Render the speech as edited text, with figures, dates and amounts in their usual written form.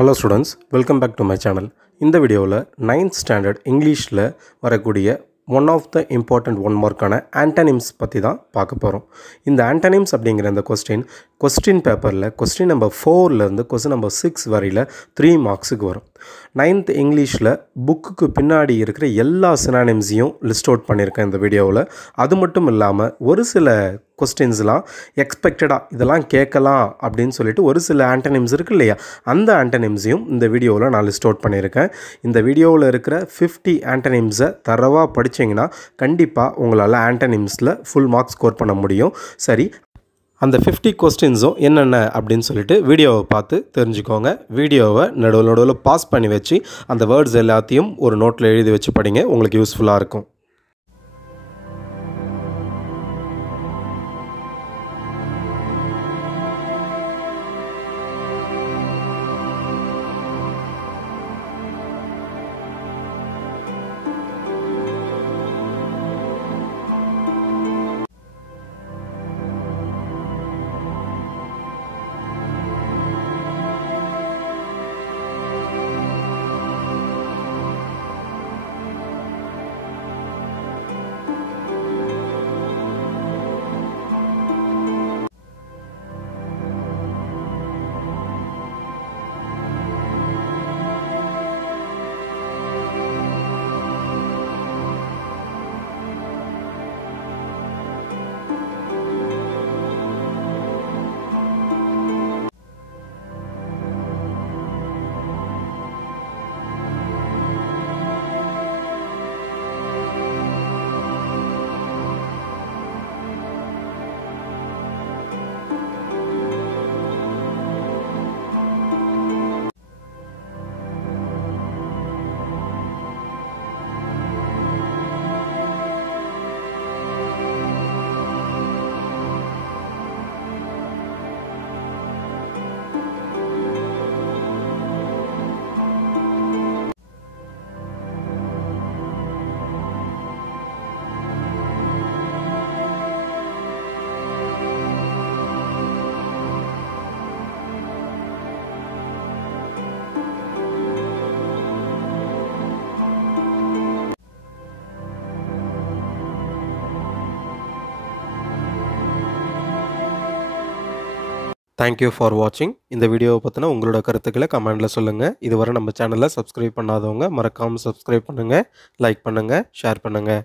Hello students, welcome back to my channel. In the video, 9th standard English வரக்கூடிய one of the important one markana antonyms பத்தி தான் பார்க்க போறோம். இந்த antonyms அப்படிங்கிற இந்த question paperல question number 4 ல இருந்து question number 6 வரையில 3 marksக்கு வரும். 9th Englishல புக்குக்கு பின்னாடி இருக்கிற எல்லா synonymsையும் லிஸ்ட் அவுட் பண்ணியிருக்கேன் இந்த வீடியோவில். அது மட்டும் இல்லாமல் ஒரு சில கொஸ்டின்ஸ்லாம் எக்ஸ்பெக்டடாக இதெல்லாம் கேட்கலாம் அப்படின்னு சொல்லிட்டு ஒரு சில ஆண்டனிம்ஸ் இருக்குது இல்லையா, அந்த ஆண்டனிம்ஸையும் இந்த வீடியோவில் நான் லிஸ்ட் அவுட் பண்ணியிருக்கேன். இந்த வீடியோவில் இருக்கிற 50 ஆண்டனிம்ஸை தரவாக படித்தீங்கன்னா கண்டிப்பாக உங்களால் ஆண்டனிம்ஸில் ஃபுல் மார்க்ஸ் ஸ்கோர் பண்ண முடியும். சரி, அந்த 50 கொஸ்டின்ஸும் என்னென்ன அப்படின்னு சொல்லிட்டு வீடியோவை பார்த்து தெரிஞ்சுக்கோங்க. வீடியோவை நடுவில் பாஸ் பண்ணி வச்சு அந்த வேர்ட்ஸ் எல்லாத்தையும் ஒரு நோட்டில் எழுதி வச்சு படிங்க, உங்களுக்கு யூஸ்ஃபுல்லாக இருக்கும். தேங்க்யூ ஃபார் வாட்சிங். இந்த வீடியோவை பற்றின உங்களோட கருத்துக்களை கமெண்டில் சொல்லுங்கள். இதுவரை நம்ம சேனலை சப்ஸ்கிரைப் பண்ணாதவங்க மறக்காமல் சப்ஸ்கிரைப் பண்ணுங்கள், லைக் பண்ணுங்கள், ஷேர் பண்ணுங்கள்.